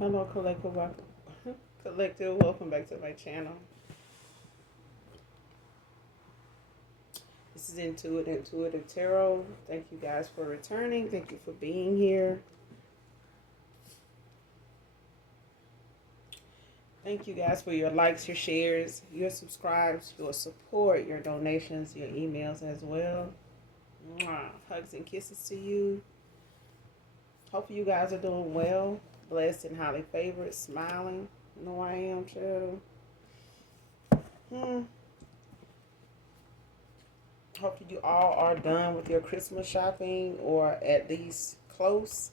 Hello, collective. Collective. Welcome back to my channel. This is Intuitive Tarot. Thank you guys for returning. Thank you for being here. Thank you guys for your likes, your shares, your subscribes, your support, your donations, your emails as well. Mwah. Hugs and kisses to you. Hope you guys are doing well, blessed and highly favored, smiling. You know I am, child. Hope you all are done with your Christmas shopping or at least close.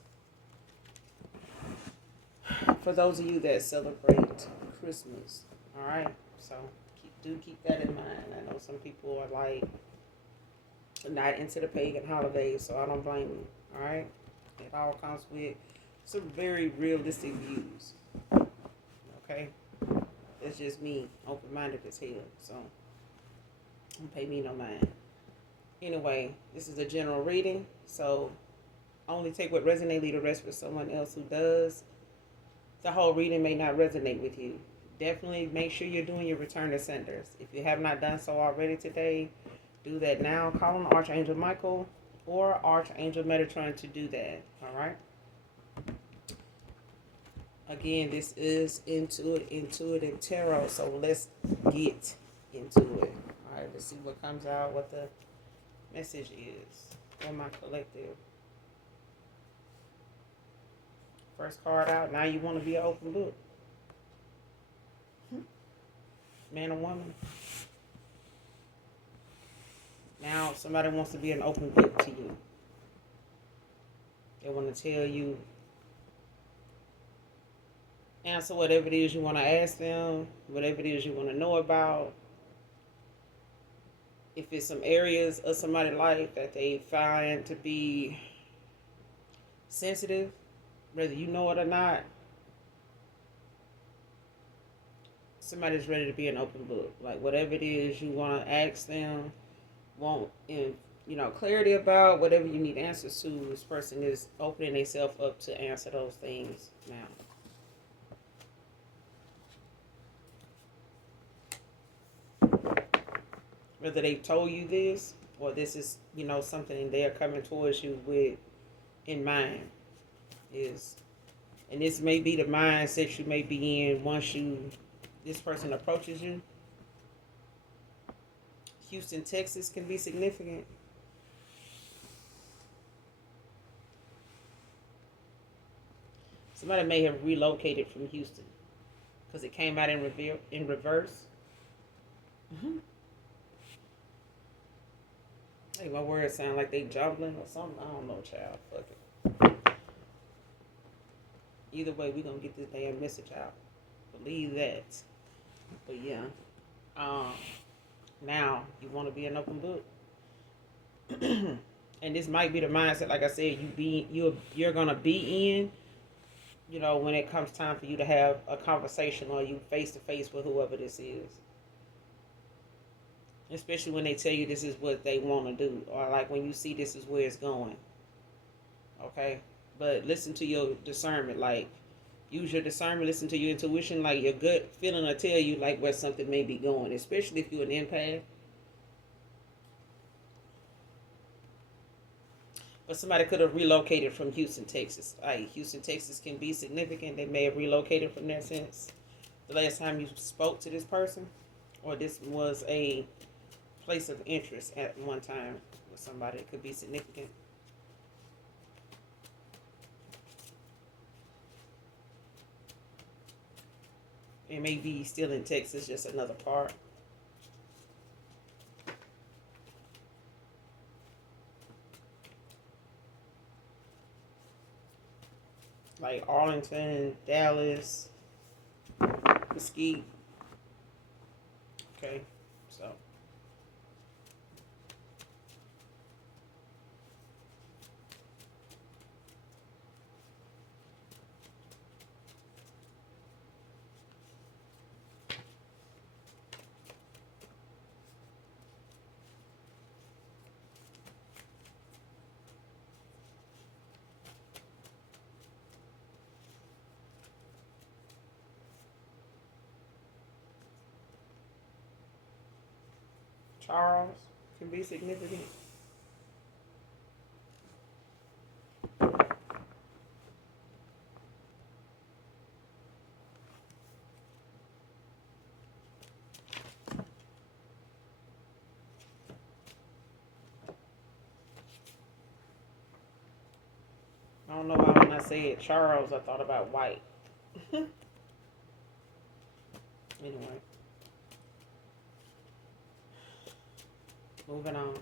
For those of you that celebrate Christmas, all right? So keep that in mind. I know some people are like not into the pagan holidays, so I don't blame you, all right? It all comes with some very realistic views, okay? It's just me, open-minded as hell, so don't pay me no mind. Anyway, this is a general reading, so only take what resonates, leave the rest for someone else who does. The whole reading may not resonate with you. Definitely make sure you're doing your return to senders. If you have not done so already today, do that now. Call on Archangel Michael or Archangel Metatron to do that. All right. Again, this is Intuitive Tarot, so let's get into it. All right, let's see what comes out, what the message is for my collective. First card out. Now you want to be an open book. Man or woman. Now somebody wants to be an open book to you. They want to tell you, answer whatever it is you want to ask them, whatever it is you want to know about. If it's some areas of somebody's life that they find to be sensitive, whether you know it or not, somebody's ready to be an open book. Like whatever it is you want to ask them, want clarity about, whatever you need answers to, this person is opening themselves up to answer those things now. Whether they've told you this or this is, something they're coming towards you with in mind is, and this may be the mindset you may be in once this person approaches you. Houston, Texas can be significant. Somebody may have relocated from Houston because it came out in reverse. Mm-hmm. Hey, my words sound like they jumbling or something. I don't know, child. Fuck it. Either way, we gonna get this damn message out. Believe that. But yeah. Now you want to be an open book. And this might be the mindset, like I said, you're gonna be in, when it comes time for you to have a conversation or you face to face with whoever this is. Especially when they tell you this is what they want to do, or like when you see this is where it's going. Okay? But listen to your discernment. Like, use your discernment, listen to your intuition. Like, your gut feeling will tell you, like, where something may be going. Especially if you're an empath. But somebody could have relocated from Houston, Texas. Like, Houston, Texas can be significant. They may have relocated from there since the last time you spoke to this person. Or this was a place of interest at one time with somebody. It could be significant. It may be still in Texas, just another part. Like Arlington, Dallas, Mesquite. Okay, so. Charles can be significant. I don't know why when I said Charles, I thought about white. Anyway, moving on.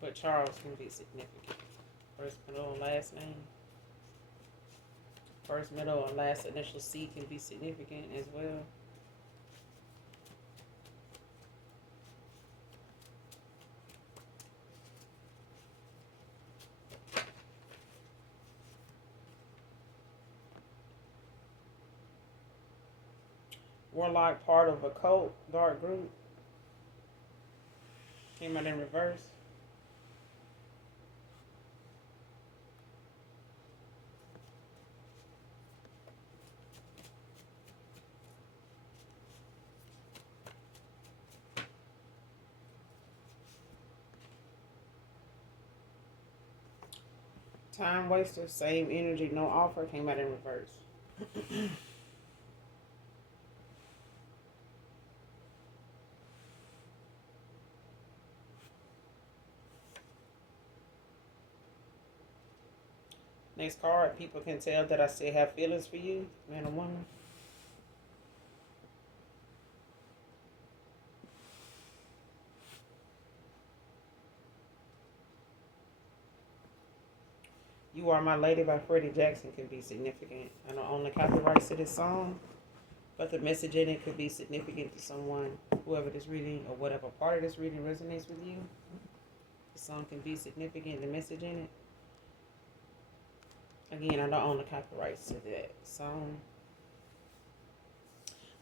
But Charles can be significant. First, middle, and last name. First, middle, and last initial C can be significant as well. Warlock, part of a cult, dark group. Came out in reverse. Time waster, same energy, no offer, came out in reverse. Next card, people can tell that I still have feelings for you, man or woman. You Are My Lady by Freddie Jackson can be significant. I don't own the copyrights to this song, but the message in it could be significant to someone, whoever this reading or whatever part of this reading resonates with you. The song can be significant, the message in it. Again, I don't own the copyrights to that song.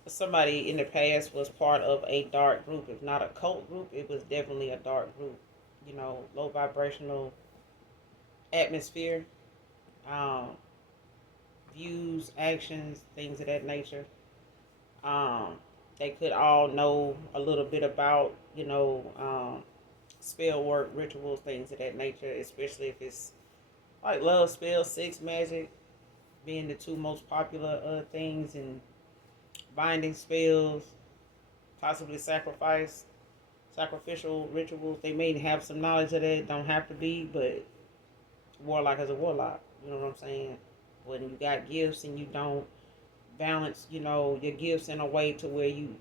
But somebody in the past was part of a dark group. If not a cult group, it was definitely a dark group. You know, low vibrational atmosphere, um, views, actions, things of that nature. They could all know a little bit about, spell work, rituals, things of that nature, especially if it's like love spells, sex magic being the two most popular things, and binding spells, possibly sacrificial rituals. They may have some knowledge of that, don't have to be, but warlock is a warlock. You know what I'm saying? When you got gifts and you don't balance, your gifts in a way to where you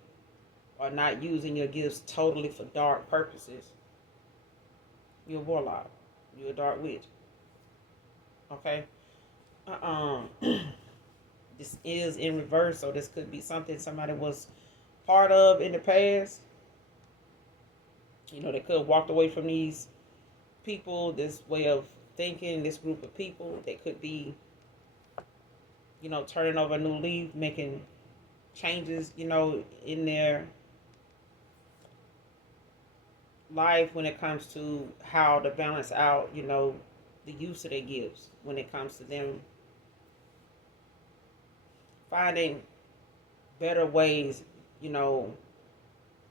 are not using your gifts totally for dark purposes, you're a warlock. You're a dark witch. Okay? This is in reverse, so this could be something somebody was part of in the past. They could have walked away from these people, this way of thinking, this group of people. They could be, turning over a new leaf, making changes, in their life when it comes to how to balance out, the use of their gifts, when it comes to them finding better ways,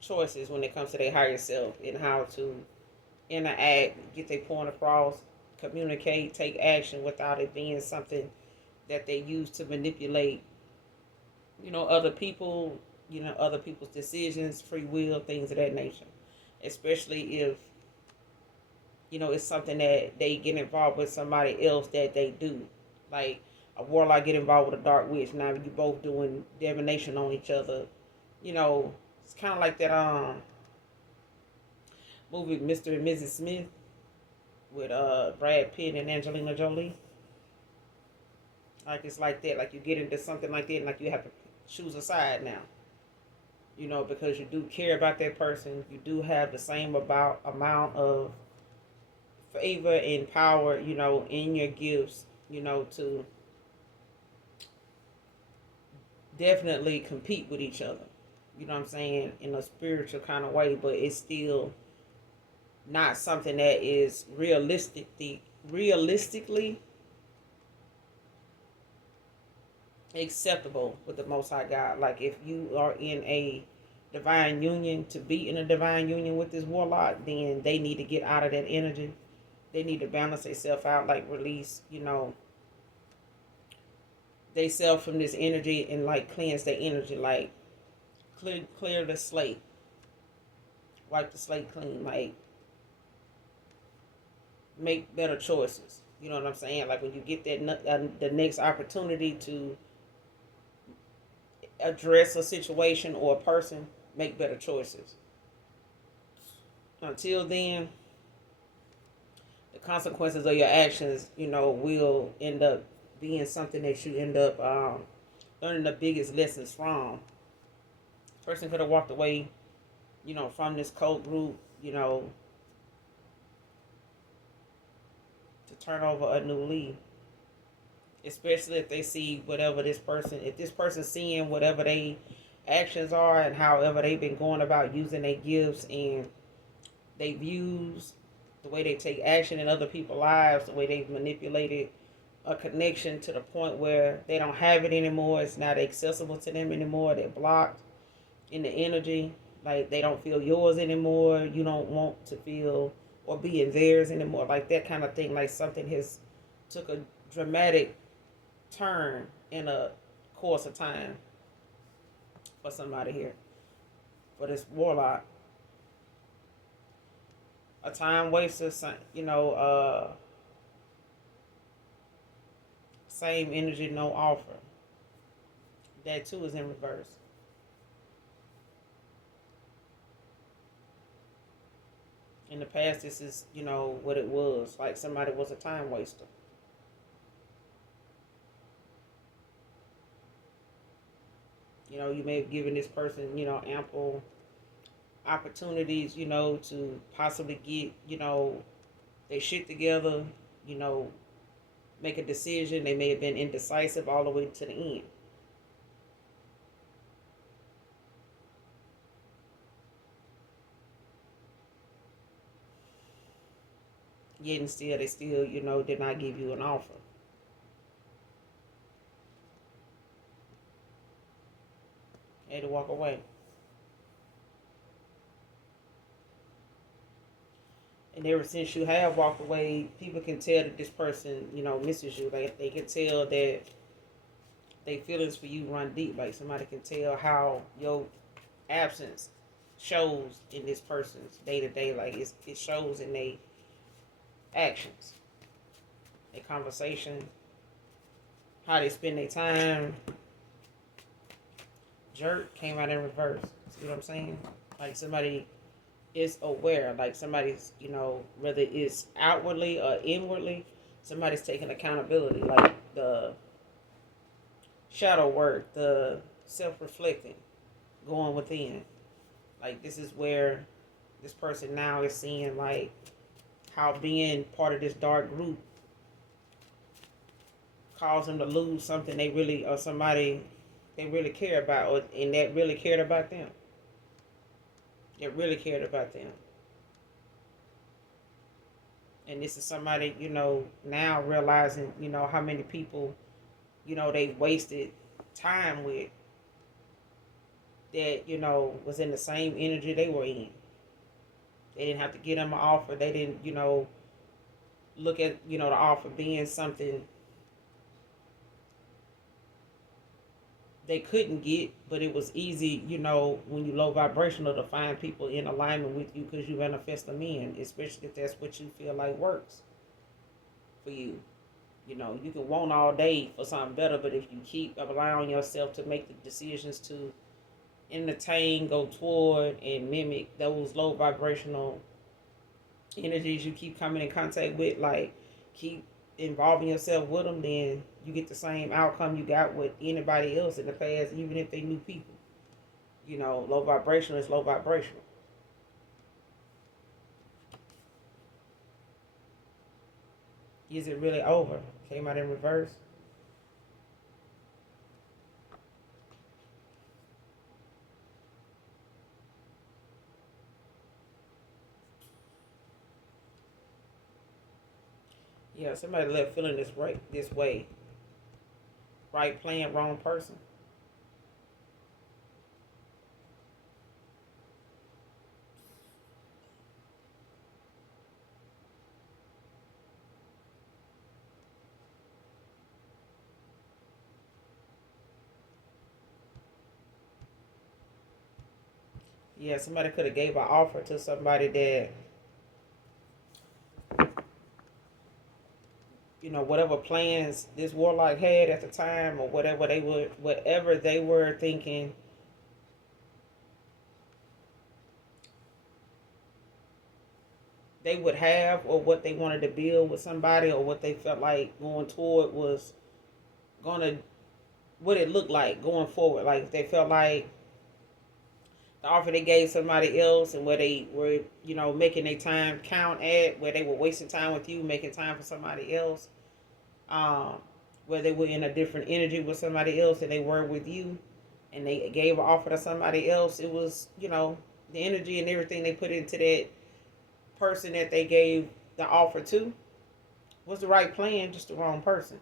choices when it comes to their higher self and how to interact, get their point across, communicate, take action without it being something that they use to manipulate, other people, other people's decisions, free will, things of that nature. Especially if, it's something that they get involved with somebody else that they do. Like a warlock get involved with a dark witch. Now you both doing divination on each other. It's kind of like that movie Mr. and Mrs. Smith with Brad Pitt and Angelina Jolie. Like it's like that. Like you get into something like that, and like you have to choose a side now. Because you do care about that person. You do have the same amount of favor and power, in your gifts, to definitely compete with each other. You know what I'm saying? In a spiritual kind of way, but it's still not something that is realistically acceptable with the Most High God. Like if you are in a divine union, to be in a divine union with this warlock, then they need to get out of that energy. They need to balance themselves out, like release, they self from this energy and like cleanse their energy, like clear the slate, wipe the slate clean, like make better choices. You know what I'm saying? Like when you get the next opportunity to address a situation or a person, make better choices. Until then, the consequences of your actions, will end up being something that you end up learning the biggest lessons from. Person could have walked away, from this cult group, to turn over a new leaf. Especially if they see whatever if this person's seeing whatever they actions are and however they've been going about using their gifts and their views, the way they take action in other people's lives, the way they've manipulated a connection to the point where they don't have it anymore. It's not accessible to them anymore. They're blocked in the energy. Like they don't feel yours anymore. You don't want to feel or be in theirs anymore. Like that kind of thing. Like something has took a dramatic turn in a course of time for somebody here. For this warlock. A time waster, same energy, no offer. That too is in reverse. In the past, this is, what it was. Like somebody was a time waster. You may have given this person, ample opportunities, to possibly get, their shit together, you know, make a decision. They may have been indecisive all the way to the end. Yet and still, they still, did not give you an offer. They had to walk away. And ever since you have walked away, people can tell that this person, misses you. Like they can tell that their feelings for you run deep. Like somebody can tell how your absence shows in this person's day to day. Like it shows in their actions, their conversation, how they spend their time. Jerk came out in reverse. See what I'm saying? Like somebody is aware, like somebody's, whether it's outwardly or inwardly, somebody's taking accountability, like the shadow work, the self-reflecting, going within. Like this is where this person now is seeing like how being part of this dark group caused them to lose something they really, or somebody they really care about, and that really cared about them. That really cared about them. And this is somebody, now realizing, how many people, they wasted time with that, was in the same energy they were in. They didn't have to get them an offer. They didn't, look at, the offer being something they couldn't get, but it was easy, when you low vibrational, to find people in alignment with you because you manifest them in, especially if that's what you feel like works for you. You can want all day for something better, but if you keep allowing yourself to make the decisions to entertain, go toward, and mimic those low vibrational energies you keep coming in contact with, like keep involving yourself with them, then you get the same outcome you got with anybody else in the past, even if they new people. Low vibrational is low vibrational. Is it really over? Came out in reverse. Yeah, somebody left feeling this way Right plan, wrong person. Yeah, somebody could have gave an offer to somebody that, whatever plans this warlock had at the time, or whatever they were thinking they would have, or what they wanted to build with somebody, or what they felt like going toward was gonna, what it looked like going forward. Like if they felt like the offer they gave somebody else, and where they were, making their time count at, where they were wasting time with you, making time for somebody else, um, where they were in a different energy with somebody else than they were with you, and they gave an offer to somebody else. It was, the energy and everything they put into that person that they gave the offer to was the right plan, just the wrong person.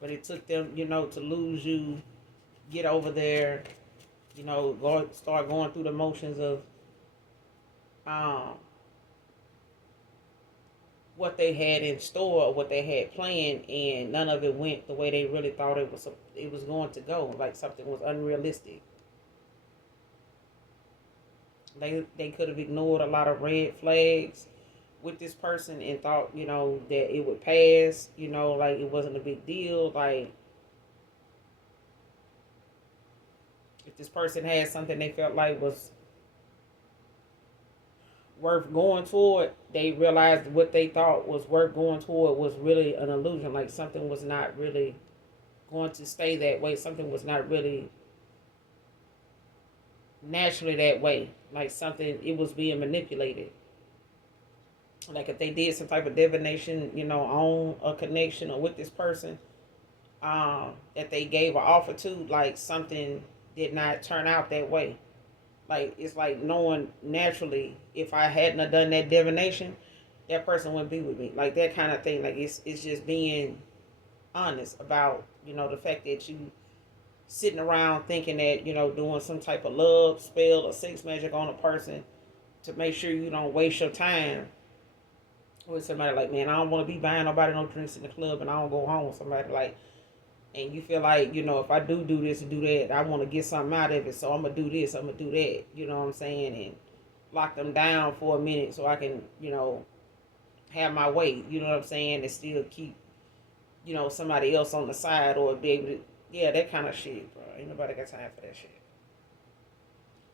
But it took them, to lose you, get over there, start going through the motions of um, what they had in store, or what they had planned, and none of it went the way they really thought it was going to go. Like something was unrealistic. They could have ignored a lot of red flags with this person and thought, that it would pass, like it wasn't a big deal. Like if this person had something they felt like was worth going toward, they realized what they thought was worth going toward was really an illusion. Like something was not really going to stay that way. Something was not really naturally that way. Like something, it was being manipulated. Like if they did some type of divination, on a connection or with this person, that they gave an offer to, like something did not turn out that way. Like it's like knowing naturally, if I hadn't have done that divination, that person wouldn't be with me. Like that kind of thing. Like it's just being honest about, the fact that you sitting around thinking that, doing some type of love spell or sex magic on a person to make sure you don't waste your time with somebody. Like, man, I don't want to be buying nobody no drinks in the club, and I don't go home with somebody, like, and you feel like, if I do this and do that, I want to get something out of it, so I'm gonna do this, I'm gonna do that, you know what I'm saying, and lock them down for a minute so I can, have my way, you know what I'm saying, and still keep, somebody else on the side, or be able to, yeah, that kind of shit, bro. Ain't nobody got time for that shit.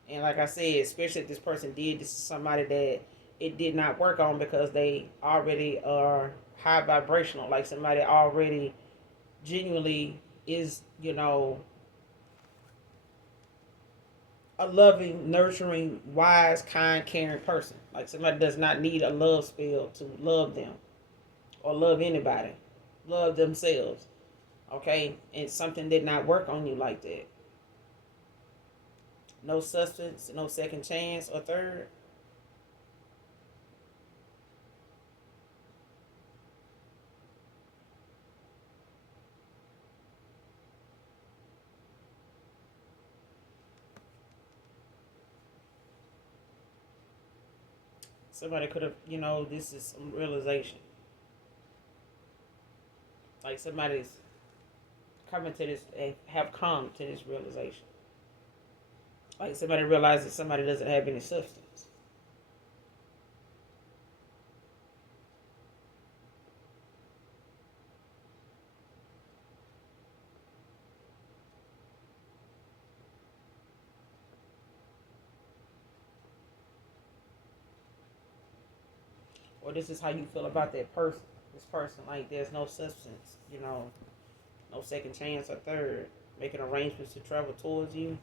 And like I said, especially if this person did this to somebody that it did not work on, because they already are high vibrational, like somebody already genuinely is, a loving, nurturing, wise, kind, caring person. Like somebody does not need a love spell to love them or love anybody, love themselves. Okay, and something did not work on you like that. No substance, no second chance or third. Somebody could have, this is some realization. Like somebody's coming to this, have come to this realization. Like somebody realizes somebody doesn't have any substance. Or this is how you feel about that person. This person, like there's no substance, no second chance or third. Making arrangements to travel towards you.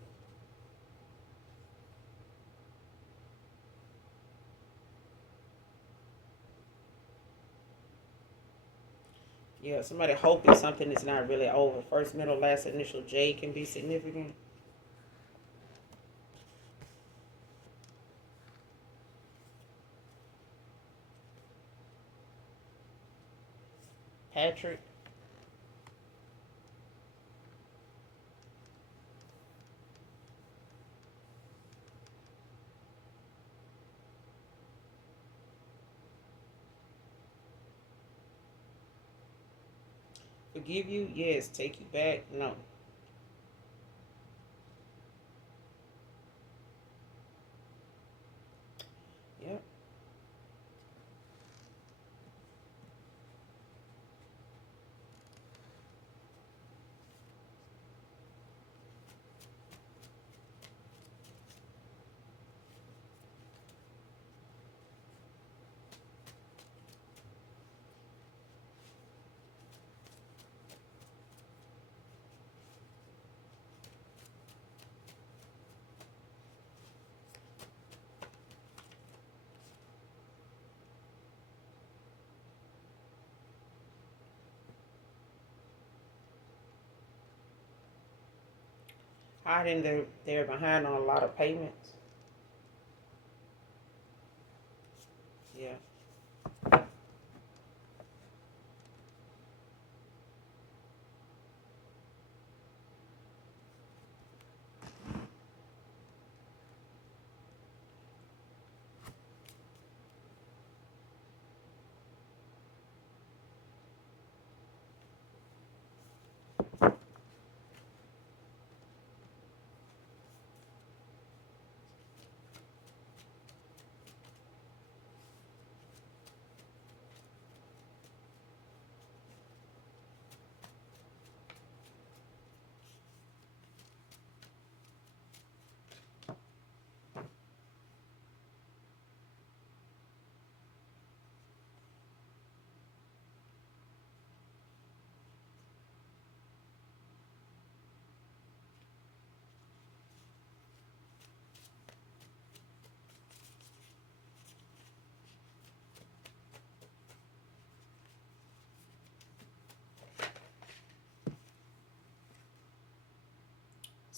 Yeah, somebody hoping something is not really over. First, middle, last, initial J can be significant. Patrick. Forgive you? Yes. Take you back? No. Yep. Hiding they're behind on a lot of payments. Yeah.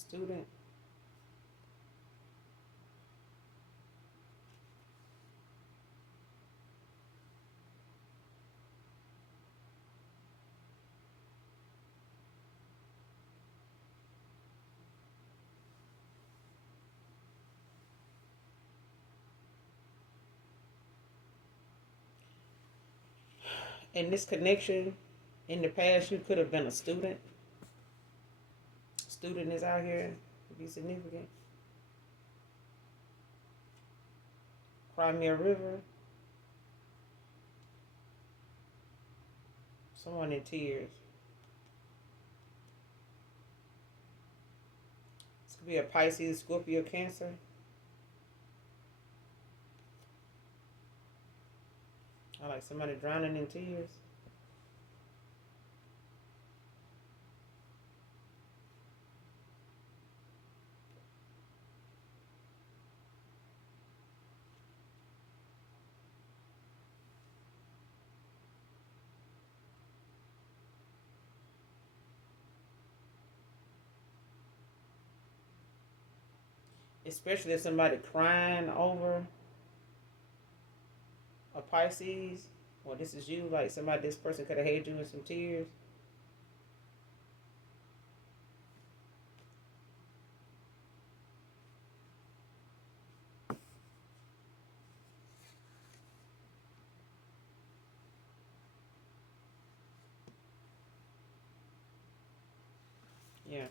Student. In this connection, in the past, you could have been a student. Student is out here to be significant. Crimea River. Someone in tears. This could be a Pisces, Scorpio, Cancer. I like somebody drowning in tears. Especially if somebody crying over a Pisces. Well, this is you. Like somebody, this person could have had you in some tears. Yeah.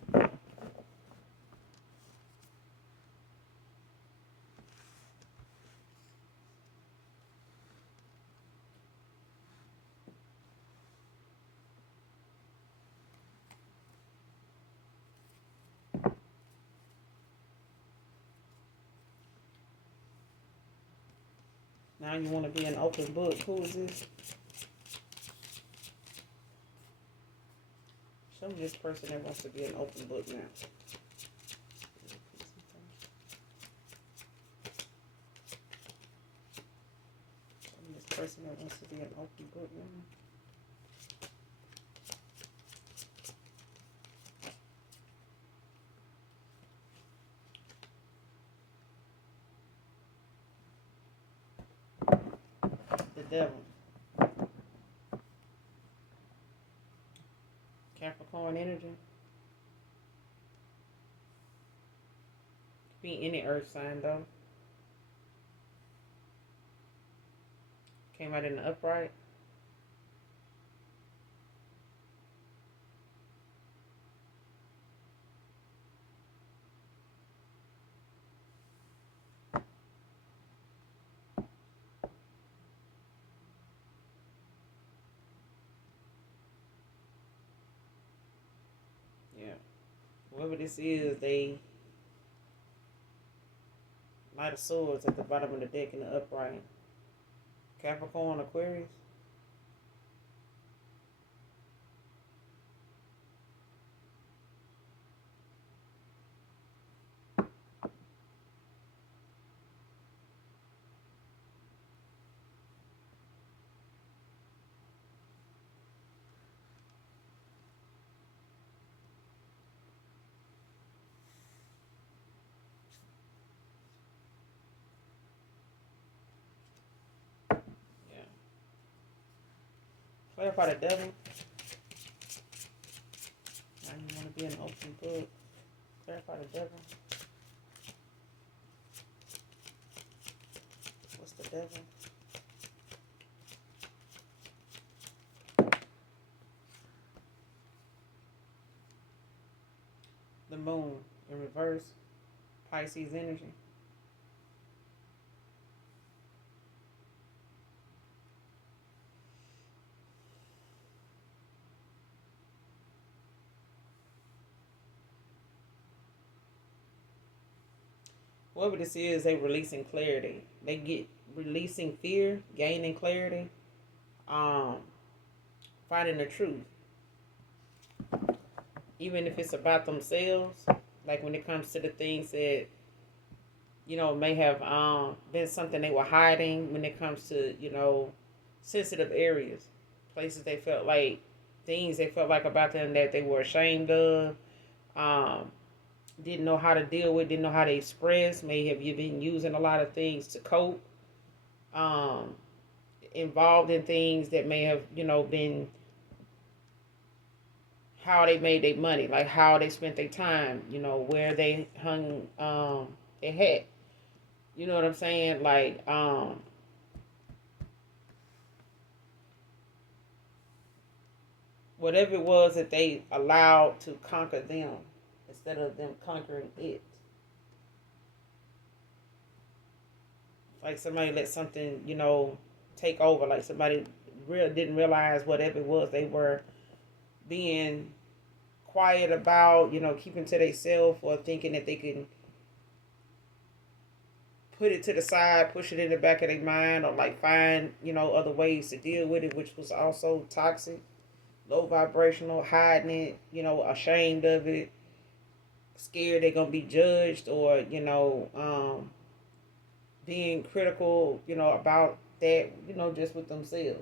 Now you want to be an open book. Who is this? Show me this person that wants to be an open book now. Show me this person that wants to be an open book now. The devil. Capricorn energy. Be any earth sign though. Came out in the upright. Yeah. Whoever this is, they Knight of Swords at the bottom of the deck in the upright. Capricorn, Aquarius. Yeah. Clarify the devil. I didn't want to be an open book. Clarify the devil. What's the devil? The moon in reverse. Pisces energy. Whatever this is, they releasing clarity. They get releasing fear, gaining clarity, um, finding the truth. Even if it's about themselves, like when it comes to the things that, may have been something they were hiding when it comes to, sensitive areas, places they felt like, things they felt like about them that they were ashamed of, um, didn't know how to deal with, didn't know how to express. May have you been using a lot of things to cope, um, involved in things that may have, been how they made their money, like how they spent their time, where they hung their hat. You know what I'm saying? Like, whatever it was that they allowed to conquer them instead of them conquering it. Like somebody let something, take over. Like somebody didn't realize whatever it was they were being quiet about, keeping to themselves or thinking that they can put it to the side, push it in the back of their mind, or like find, other ways to deal with it, which was also toxic, low vibrational, hiding it, ashamed of it, scared they're gonna be judged, or being critical, about that, just with themselves.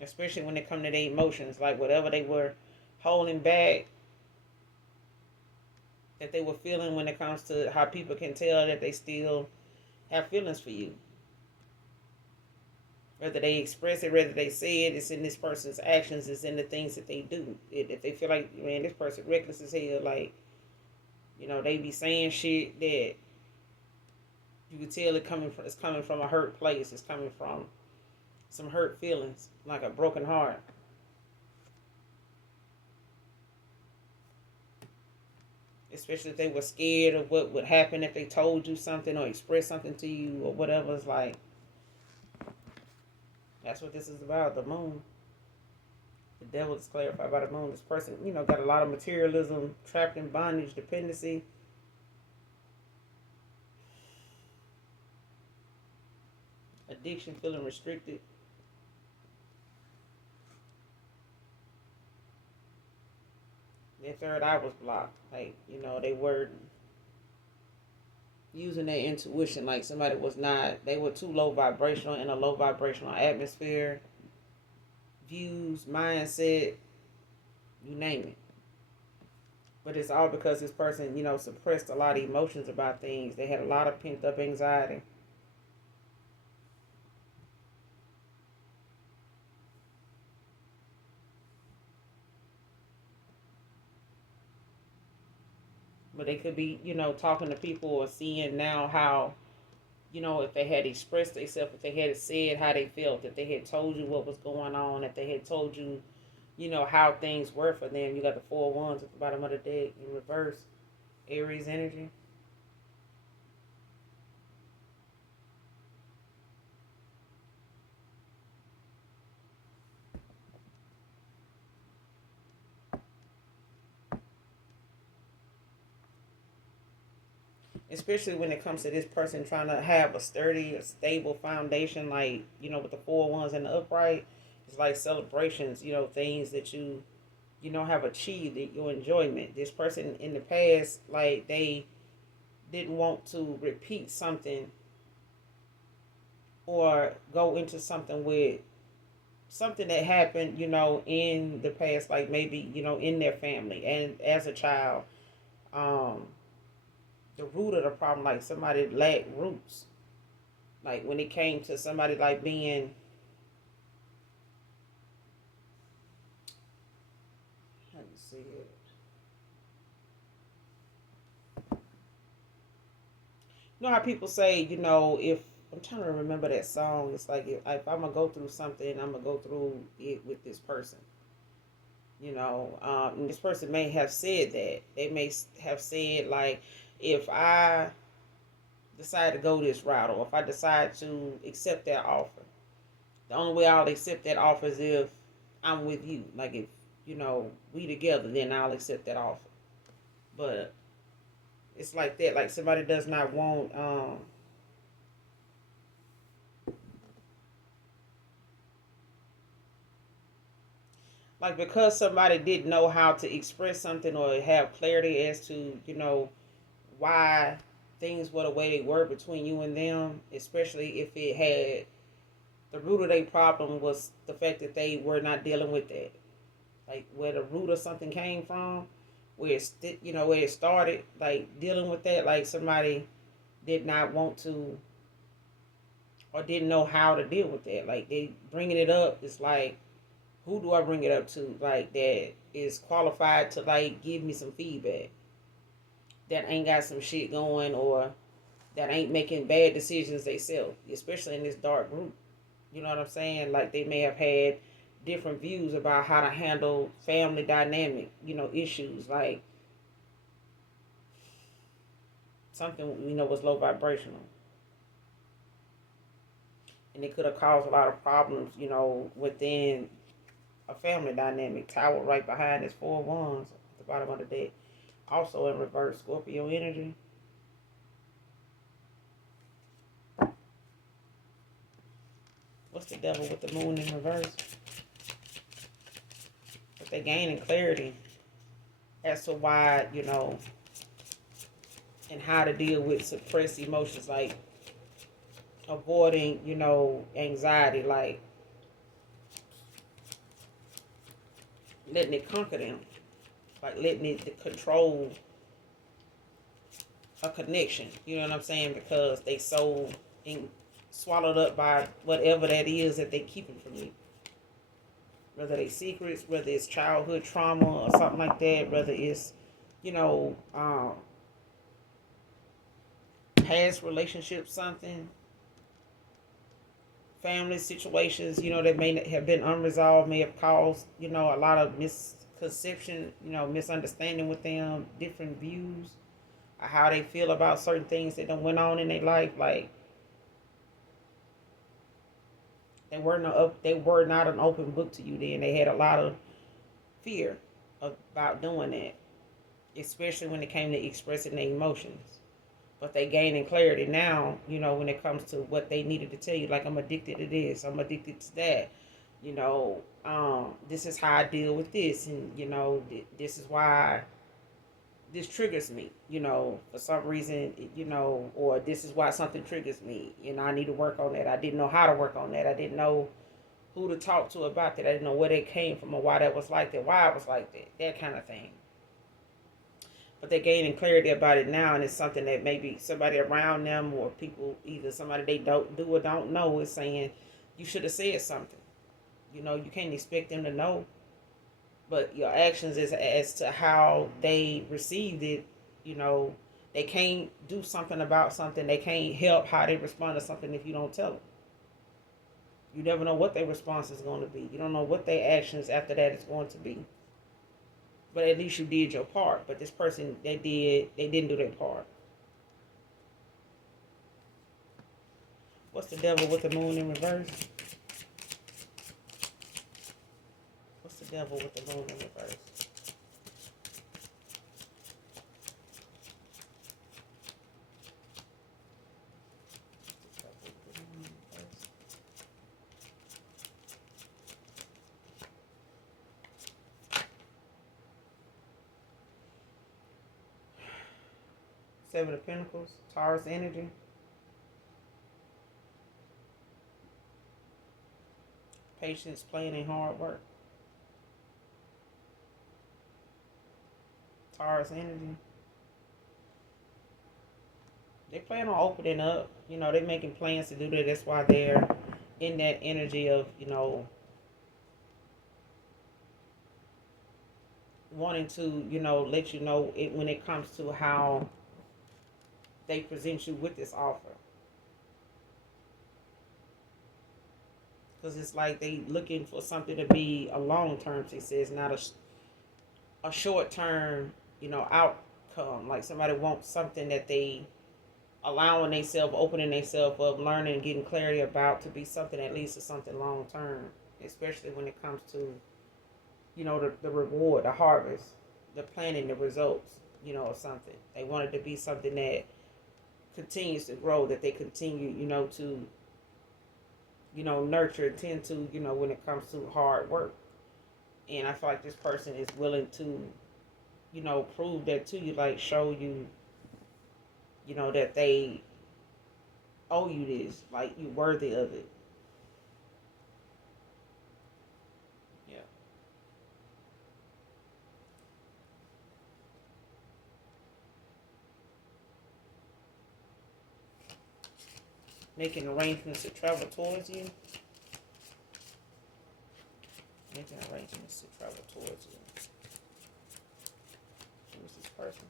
Especially when it come to their emotions, like whatever they were holding back, that they were feeling when it comes to how people can tell that they still have feelings for you. Whether they express it, whether they say it, it's in this person's actions, it's in the things that they do. If they feel like, man, this person reckless as hell, like, they be saying shit that you can tell it's coming from a hurt place. It's coming from some hurt feelings, like a broken heart. Especially if they were scared of what would happen if they told you something or expressed something to you or whatever. It's like, that's what this is about, the moon. The devil is clarified by the moon. This person, got a lot of materialism, trapped in bondage, dependency. Addiction, feeling restricted. Their third eye was blocked. Like, they were using their intuition like somebody was not, they were too low vibrational in a low vibrational atmosphere, views, mindset, you name it. But it's all because this person, suppressed a lot of emotions about things. They had a lot of pent up anxiety. But they could be, talking to people or seeing now how, if they had expressed themselves, if they had said how they felt, if they had told you what was going on, if they had told you, how things were for them. You got the 4 wands at the bottom of the deck in reverse, Aries energy. Especially when it comes to this person trying to have a sturdy, a stable foundation, like, with the 4 wands and the upright. It's like celebrations, things that you have achieved, your enjoyment. This person in the past, like, they didn't want to repeat something or go into something with something that happened, in the past, like maybe, in their family. And as a child, um, the root of the problem, like somebody lacked roots. Like when it came to somebody like being, how do you see it? You know how people say, if I'm trying to remember that song, it's like if I'm gonna go through something, I'm gonna go through it with this person. And this person may have said that. They may have said like, if I decide to go this route, or if I decide to accept that offer, the only way I'll accept that offer is if I'm with you. Like if we together, then I'll accept that offer. But it's like that. Like somebody does not want like because somebody didn't know how to express something or have clarity as to why things were the way they were between you and them, especially if it had the root of their problem was the fact that they were not dealing with that, like where the root of something came from, where where it started, like dealing with that, like somebody did not want to or didn't know how to deal with that. Like they bringing it up, it's like, who do I bring it up to? Like that is qualified to like give me some feedback. That ain't got some shit going or that ain't making bad decisions themselves, especially in this dark group. You know what I'm saying? Like they may have had different views about how to handle family dynamic, issues like something was low vibrational, and it could have caused a lot of problems, within a family dynamic. Tower right behind this 4 wands at the bottom of the deck. Also in reverse, Scorpio energy. What's the devil with the moon in reverse? But they gaining clarity as to why, and how to deal with suppressed emotions, like avoiding, anxiety, like letting it conquer them, like letting it control a connection. You know what I'm saying? Because they so swallowed up by whatever that is that they keeping from you. Whether they secrets, whether it's childhood trauma or something like that, whether it's, you know, um, past relationships, something, family situations, that may have been unresolved, may have caused, a lot of misconception, misunderstanding with them, different views, how they feel about certain things that done went on in their life. Like they were not an open book to you then. They had a lot of fear about doing that, especially when it came to expressing their emotions. But they gaining clarity now, when it comes to what they needed to tell you. Like, I'm addicted to this, I'm addicted to that. This is how I deal with this, and this is why this triggers me. For some reason, or this is why something triggers me, and I need to work on that. I didn't know how to work on that. I didn't know who to talk to about that. I didn't know where they came from or why that was like that, why it was like that, that kind of thing. But they're gaining clarity about it now, and it's something that maybe somebody around them or people, either somebody they don't do or don't know, is saying, you should have said something. You can't expect them to know, but your actions is as to how they received it You know, they can't do something about something. They can't help how they respond to something if you don't tell them. You never know what their response is going to be. You don't know what their actions after that is going to be. But at least you did your part. But this person, they didn't do their part. What's the devil with the moon in reverse? What's the devil with the moon in reverse? Seven of Pentacles, Taurus energy. Patience, planning, and hard work. Taurus energy. They plan on opening up. You know, they're making plans to do that. That's why they're in that energy of, you know, wanting to, you know, let you know it when it comes to how they present you with this offer. Because it's like they looking for something to be a long term success, not a short term, you know, outcome. Like somebody wants something that they allowing themselves, opening themselves up, learning, getting clarity about to be something that leads to something long term, especially when it comes to, you know, the reward, the harvest, the planning, the results, you know, of something. They want it to be something that continues to grow, that they continue, you know, to, you know, nurture, tend to, you know, when it comes to hard work. And I feel like this person is willing to, you know, prove that to you, like show you, you know, that they owe you this, like you're worthy of it. Yeah. Making arrangements to travel towards you. Making arrangements to travel towards you. Who's this person?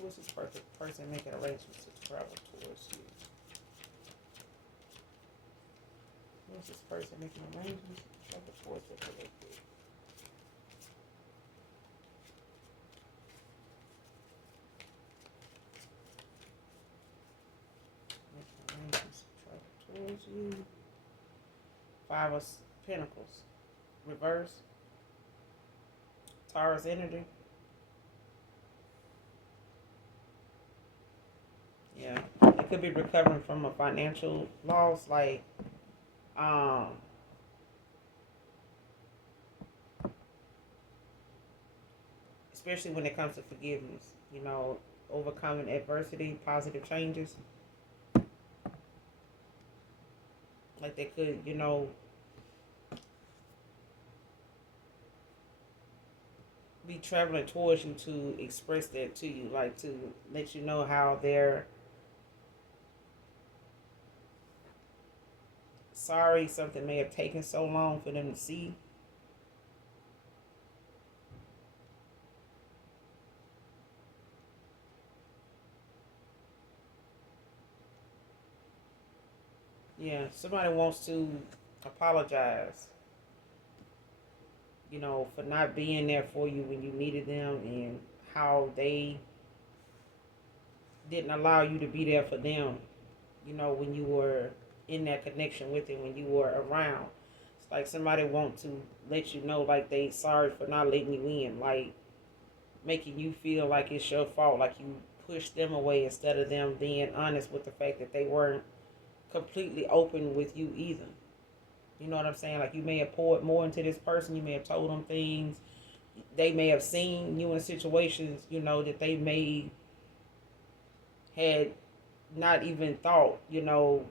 Who is this perfect person making arrangements to travel towards you? Who is this person making arrangements to travel towards what they do? Making arrangements to travel towards you. Five of Pentacles. Reverse. Taurus energy. Yeah. It could be recovering from a financial loss, like um especially when it comes to forgiveness, you know, overcoming adversity, positive changes. Like they could, you know, be traveling towards you to express that to you, like to let you know how they're sorry something may have taken so long for them to see. Yeah, somebody wants to apologize, you know, for not being there for you when you needed them and how they didn't allow you to be there for them, you know, when you were in that connection with them, when you were around. It's like somebody want to let you know, like they sorry for not letting you in, like making you feel like it's your fault, like you pushed them away instead of them being honest with the fact that they weren't completely open with you either. You know what I'm saying? Like you may have poured more into this person, you may have told them things, they may have seen you in situations, you know, that they may had not even thought, you know,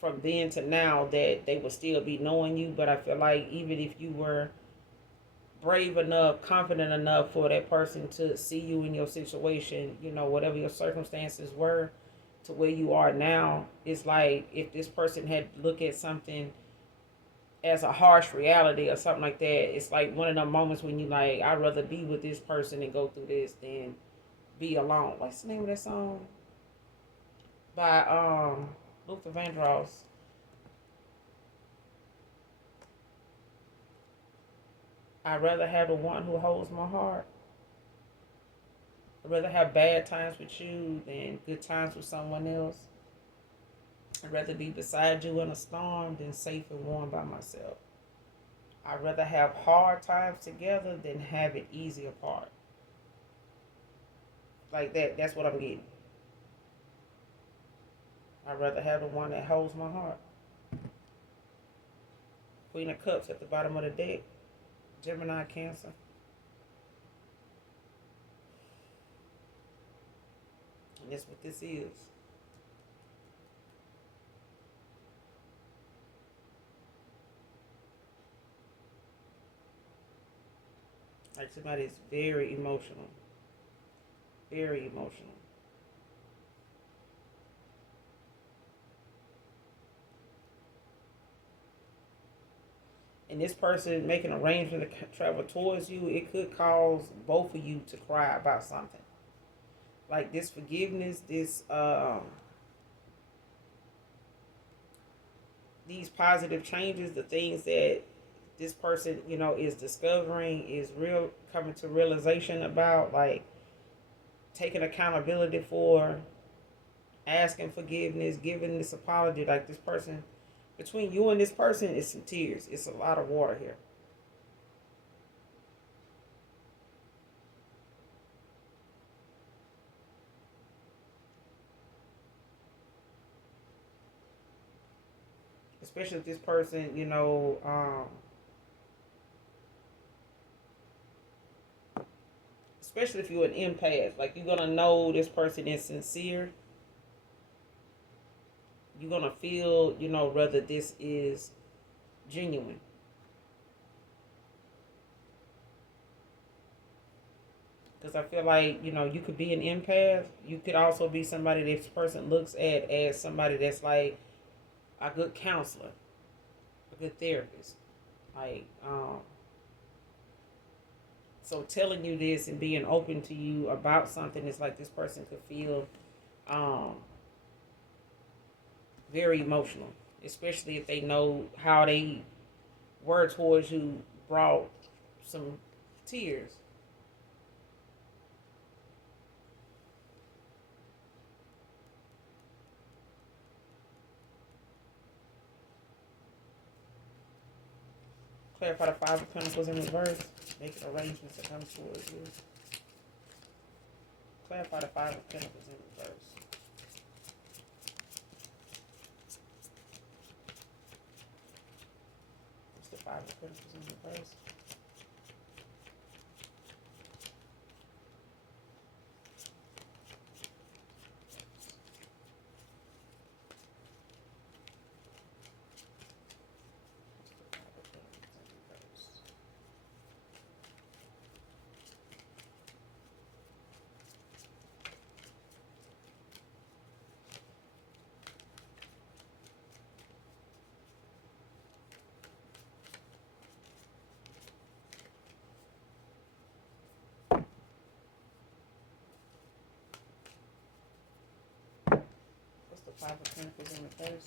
from then to now that they would still be knowing you. But I feel like even if you were brave enough, confident enough for that person to see you in your situation, you know, whatever your circumstances were to where you are now, it's like if this person had looked at something as a harsh reality or something like that. It's like one of them moments when you like, I'd rather be with this person and go through this than be alone. What's the name of that song? By Luther Vandross. I'd rather have the one who holds my heart. I'd rather have bad times with you than good times with someone else. I'd rather be beside you in a storm than safe and warm by myself. I'd rather have hard times together than have it easy apart. Like that, that's what I'm getting. I'd rather have the one that holds my heart. Queen of Cups at the bottom of the deck. Gemini, Cancer. And that's what this is. Like somebody is very emotional. Very emotional. And this person making arrangements to travel towards you, it could cause both of you to cry about something. Like this forgiveness, these positive changes, the things that this person, is discovering, is real coming to realization about, like taking accountability for, asking forgiveness, giving this apology. Like this person, between you and this person, is some tears. It's a lot of water here. Especially if this person, especially if you're an empath, like you're gonna know this person is sincere. You're gonna feel, whether this is genuine. Because I feel like, you could be an empath. You could also be somebody this person looks at as somebody that's like a good counselor, a good therapist. Like, so telling you this and being open to you about something is like this person could feel um, very emotional, especially if they know how they were towards you brought some tears. Clarify the Five of Pentacles in reverse. Making arrangements to come towards you. Clarify the Five of Pentacles in reverse. What's the Five of Pentacles in reverse? What's the Five of Pentacles in reverse?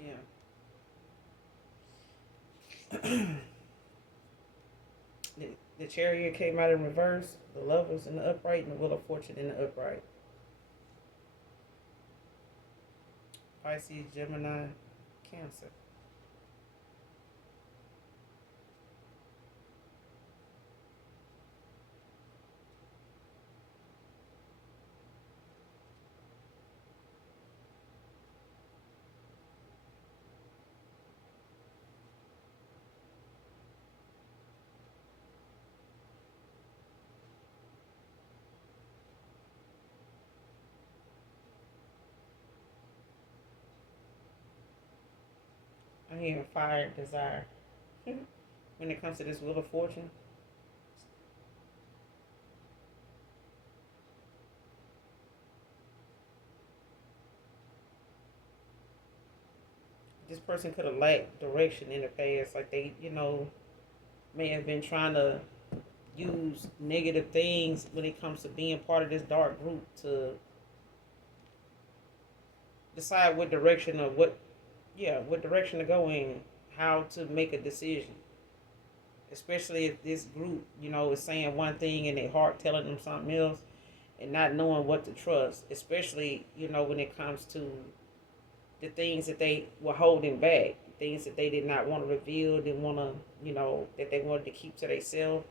Yeah. The Chariot came out in reverse. The Lovers in the upright, and the Wheel of Fortune in the upright. Pisces, Gemini, Cancer. I'm hearing fire and desire. When it comes to this Wheel of Fortune, this person could have lacked direction in the past. Like they, may have been trying to use negative things when it comes to being part of this dark group to decide what direction to go in, how to make a decision. Especially if this group, is saying one thing and their heart telling them something else and not knowing what to trust. Especially, when it comes to the things that they were holding back, things that they did not want to reveal, didn't want to, that they wanted to keep to themselves.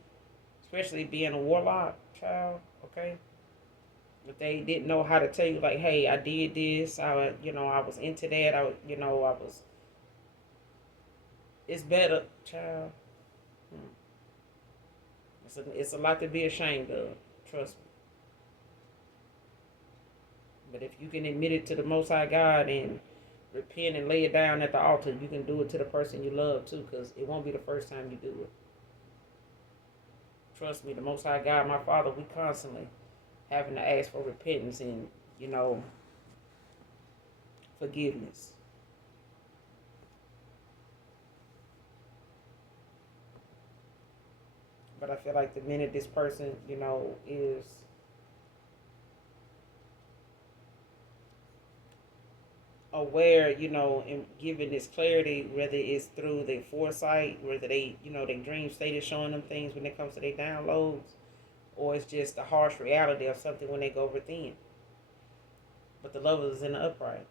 Especially being a warlock child, okay? If they didn't know how to tell you, like, hey, I did this, I was into that, it's better, child. It's a lot to be ashamed of, trust me. But if you can admit it to the Most High God and repent and lay it down at the altar, you can do it to the person you love too, because it won't be the first time you do it. Trust me, the Most High God, my Father, we constantly having to ask for repentance and, forgiveness. But I feel like the minute this person, is aware, and giving this clarity, whether it's through their foresight, whether they, their dream state is showing them things when it comes to their downloads, or it's just the harsh reality of something when they go within. But the love is in the upright.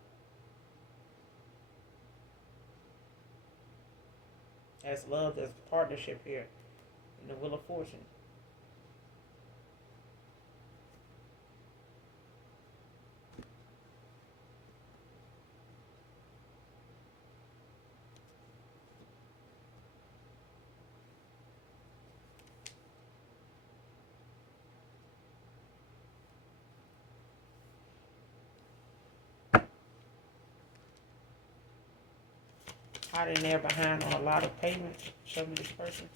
That's love, there's partnership here in the Wheel of Fortune. 'Hiding there behind on a lot of payments. Show me this person.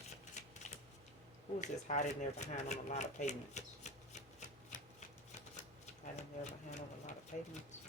Who is this hiding there behind on a lot of payments? Hiding there behind on a lot of payments.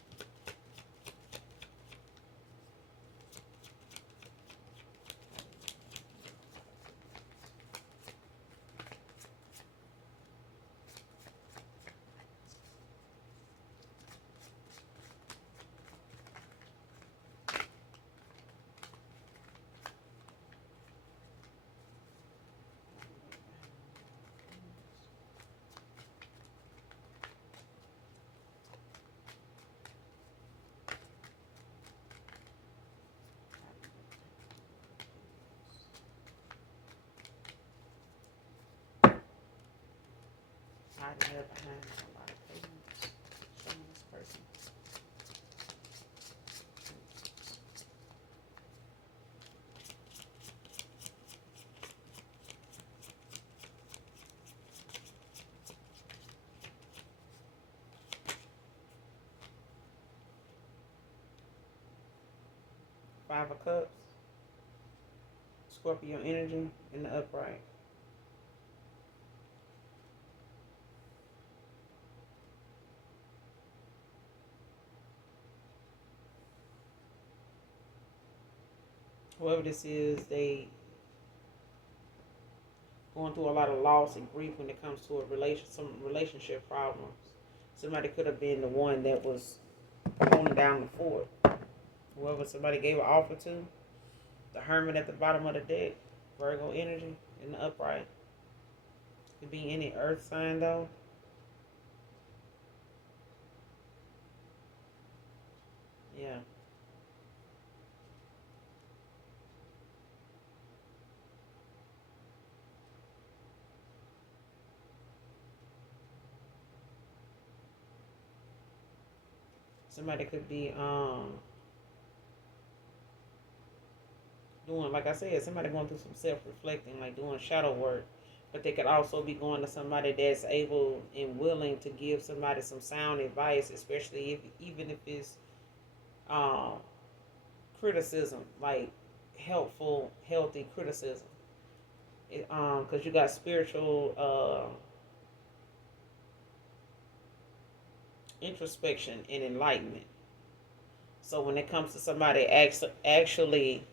5 of Cups. Scorpio energy in the upright. Whoever this is, they going through a lot of loss and grief when it comes to some relationship problems. Somebody could have been the one that was holding down the fort. Whoever somebody gave an offer to, the Hermit at the bottom of the deck, Virgo energy in the upright. Could be any earth sign though. Yeah. Somebody could be doing, like I said, somebody going through some self-reflecting, like doing shadow work. But they could also be going to somebody that's able and willing to give somebody some sound advice, especially if even if it's um criticism. Like helpful, healthy criticism. Because you got spiritual introspection and enlightenment. So when it comes to somebody actually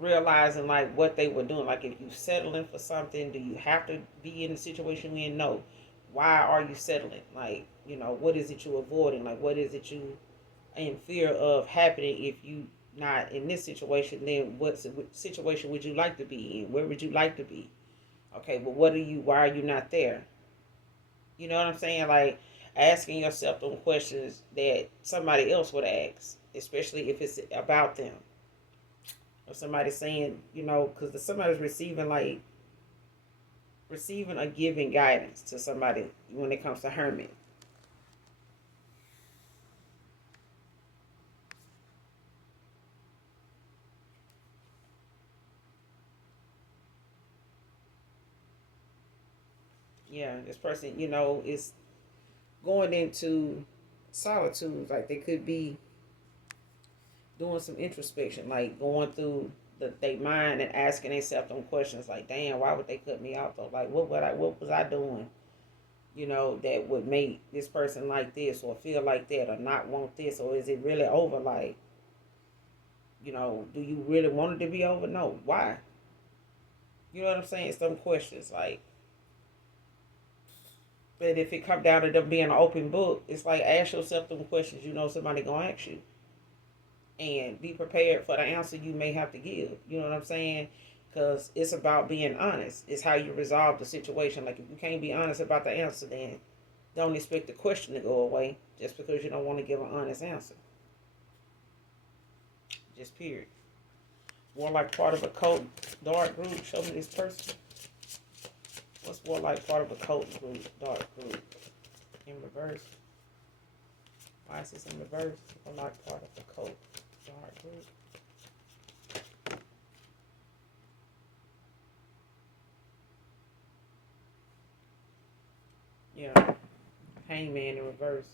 realizing like what they were doing, like if you settling for something, do you have to be in the situation we in? No. Why are you settling? Like, what is it you avoiding? Like, what is it you in fear of happening if you not in this situation? Then what situation would you like to be in? Where would you like to be? Okay, but why are you not there? You know what I'm saying? Like asking yourself those questions that somebody else would ask, especially if it's about them. Or somebody saying, because somebody's receiving or giving guidance to somebody when it comes to hermit. Yeah, this person, is going into solitude. Like they could be doing some introspection, like going through their mind and asking themselves them questions like, damn, why would they cut me out though? Like what was I doing, that would make this person like this or feel like that or not want this, or is it really over? Like, do you really want it to be over? No. Why? You know what I'm saying? Some questions like, but if it come down to them being an open book, it's like ask yourself them questions. Somebody gonna ask you, and be prepared for the answer you may have to give. You know what I'm saying? Because it's about being honest. It's how you resolve the situation. Like if you can't be honest about the answer, then don't expect the question to go away just because you don't want to give an honest answer. Just period. More like part of a cult dark group. Show me this person. What's more like part of a cult group, dark group? In reverse. Why is this in reverse? More like part of a cult dark group. Yeah. Hangman in reverse.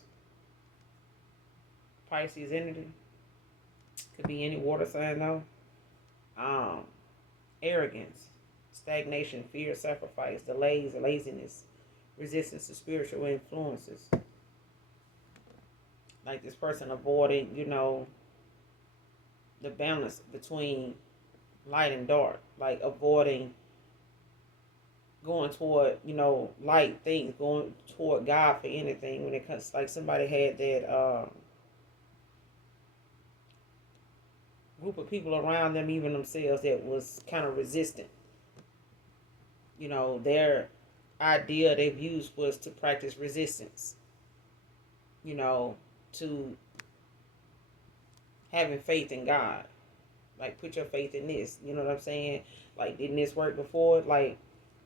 Pisces energy. Could be any water sign though. Um, Arrogance, stagnation, fear, sacrifice, delays, laziness, resistance to spiritual influences. Like this person avoiding, the balance between light and dark. Like avoiding going toward, light things, going toward God for anything. When it comes, like somebody had that group of people around them, even themselves, that was kind of resistant. Their idea they've used was to practice resistance, to having faith in God. Like, put your faith in this. You know what I'm saying? Like, didn't this work before? Like,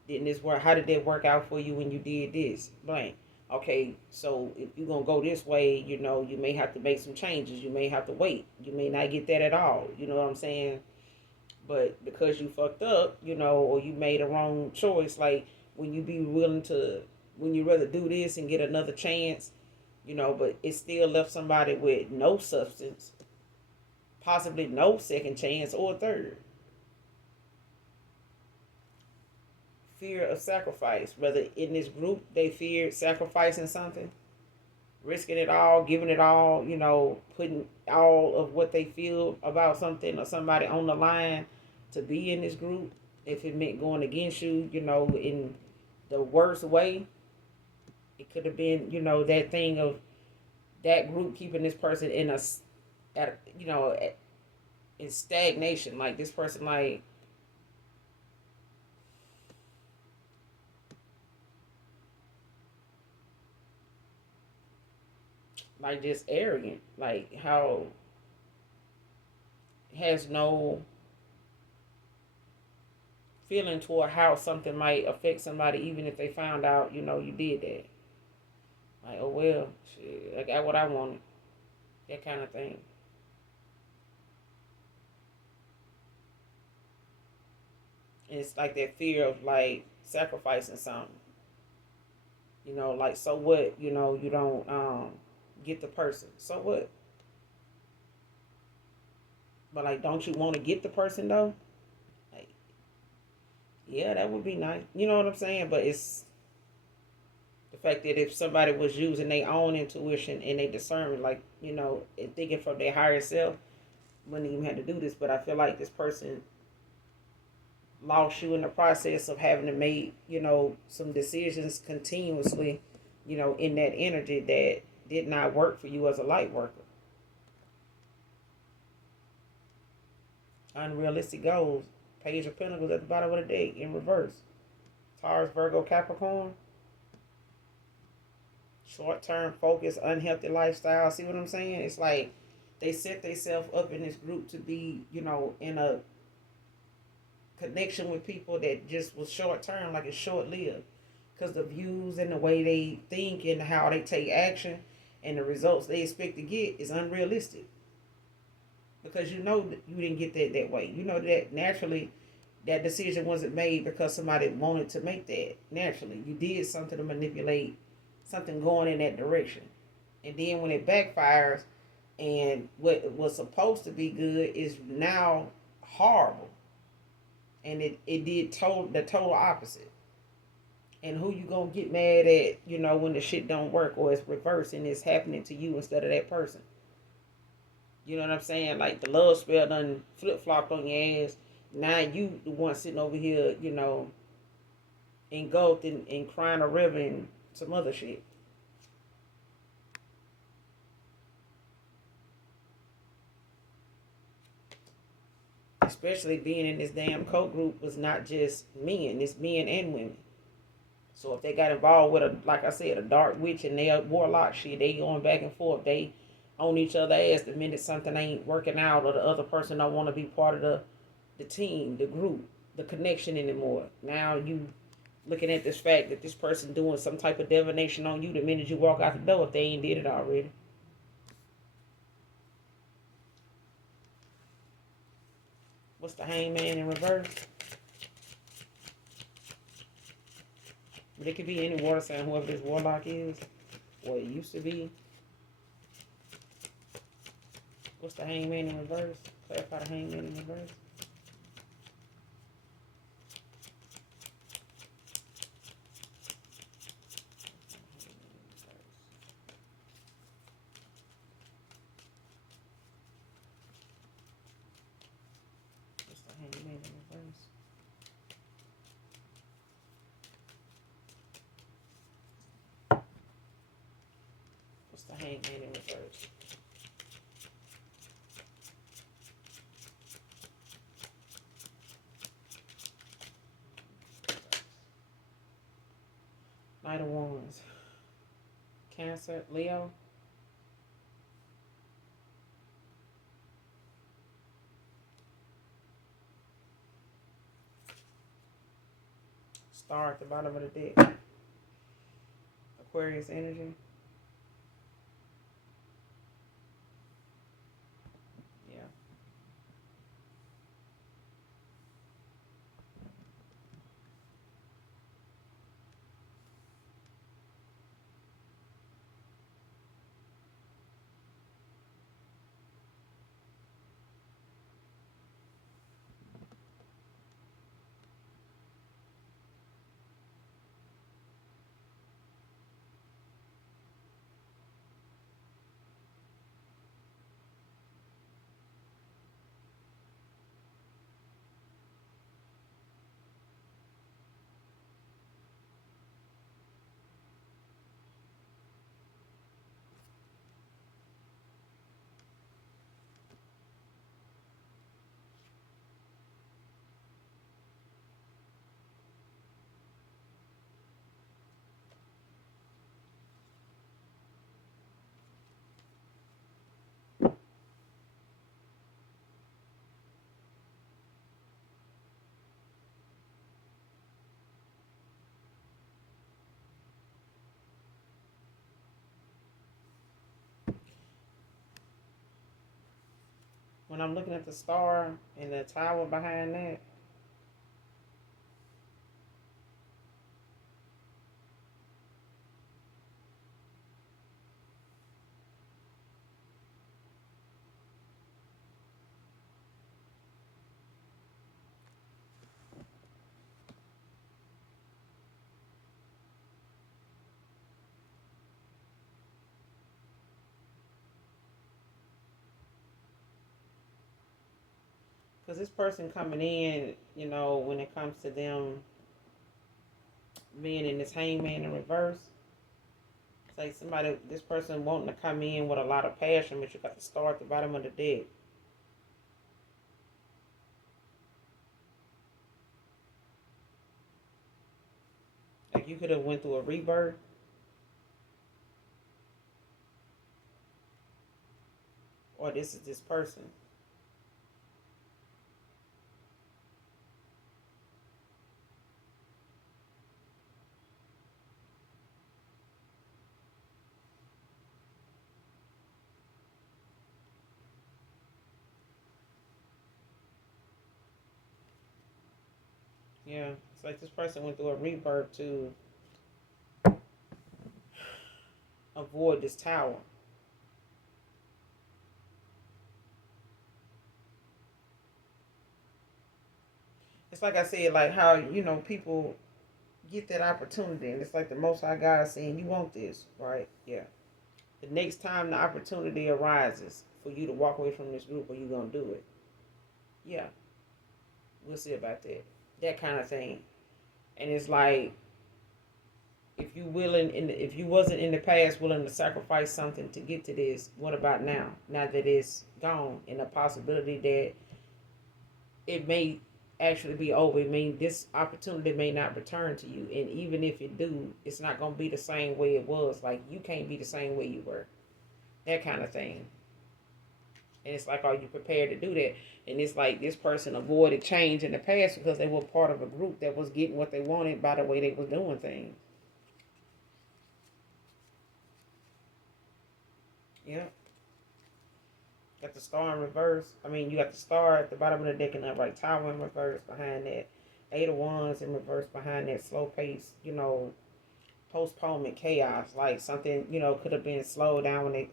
didn't this work? How did that work out for you when you did this? Blank. Okay, so if you're going to go this way, you may have to make some changes. You may have to wait. You may not get that at all. You know what I'm saying? But because you fucked up, or you made a wrong choice, like, when you rather do this and get another chance, but it still left somebody with no substance, possibly no second chance or third. Fear of sacrifice. Whether in this group they feared sacrificing something, risking it all, giving it all, putting all of what they feel about something or somebody on the line to be in this group. If it meant going against you, in the worst way, it could have been, that thing of that group keeping this person in in stagnation. Like this person, like just arrogant, like how has no feeling toward how something might affect somebody, even if they found out, you did that. Like, oh well, shit, I got what I wanted, that kind of thing. And it's like that fear of like sacrificing something. Like so what? You don't get the person. So what? But like, don't you want to get the person though? Like, yeah, that would be nice. You know what I'm saying? But it's the fact that if somebody was using their own intuition and they discernment, like, and thinking from their higher self, wouldn't even have to do this. But I feel like this person lost you in the process of having to make, some decisions continuously, in that energy that did not work for you as a light worker. Unrealistic goals. Page of Pentacles at the bottom of the deck in reverse. Taurus, Virgo, Capricorn. Short-term focus, unhealthy lifestyle. See what I'm saying? It's like they set themselves up in this group to be, in a connection with people that just was short-term, like it's short-lived. Because the views and the way they think and how they take action and the results they expect to get is unrealistic. Because that you didn't get that way. You know that naturally that decision wasn't made because somebody wanted to make that. Naturally, you did something to manipulate something going in that direction. And then when it backfires and what was supposed to be good is now horrible. And it did the total opposite. And who you gonna get mad at, when the shit don't work or it's reversed and it's happening to you instead of that person. You know what I'm saying? Like the love spell done flip flopped on your ass. Now you the one sitting over here, engulfed and crying a river and some other shit. Especially being in this damn cult group was not just men, it's men and women. So if they got involved with like I said, a dark witch and they a warlock shit, they going back and forth. They on each other ass the minute something ain't working out or the other person don't want to be part of the team, the group, the connection anymore. Now you looking at this fact that this person doing some type of divination on you the minute you walk out the door if they ain't did it already. What's the Hangman in reverse? But it could be any water sign, whoever this warlock is, or it used to be. What's the Hangman in reverse? Clarify the Hangman in reverse. What's the Hangman in reverse? What's the Hangman in reverse? Knight of Wands. Cancer, Leo. Star at the bottom of the deck. Aquarius energy. Yeah. When I'm looking at the star and the tower behind that, Because this person coming in, when it comes to them being in this hangman in reverse, it's like this person wanting to come in with a lot of passion, but you got to start at the bottom of the deck. Like you could have went through a rebirth, or this is this person. Yeah, it's like this person went through a rebirth to avoid this tower. It's like I said, like how people get that opportunity, and it's like the Most High God saying, "You want this, right? Yeah. The next time the opportunity arises for you to walk away from this group, are you gonna do it? Yeah, we'll see about that. That kind of thing. And it's like if you wasn't in the past willing to sacrifice something to get to this, what about now? Now that it's gone, and the possibility that it may actually be over. I mean, this opportunity may not return to you, and even if it do, it's not gonna be the same way it was. Like you can't be the same way you were. That kind of thing. And it's like, are you prepared to do that? And it's like this person avoided change in the past because they were part of a group that was getting what they wanted by the way they was doing things. Yeah. Got the star in reverse. I mean, you got the star at the bottom of the deck and the right tower in reverse behind that. Eight of Wands in reverse behind that slow pace, postponement chaos. Like something, could have been slowed down when it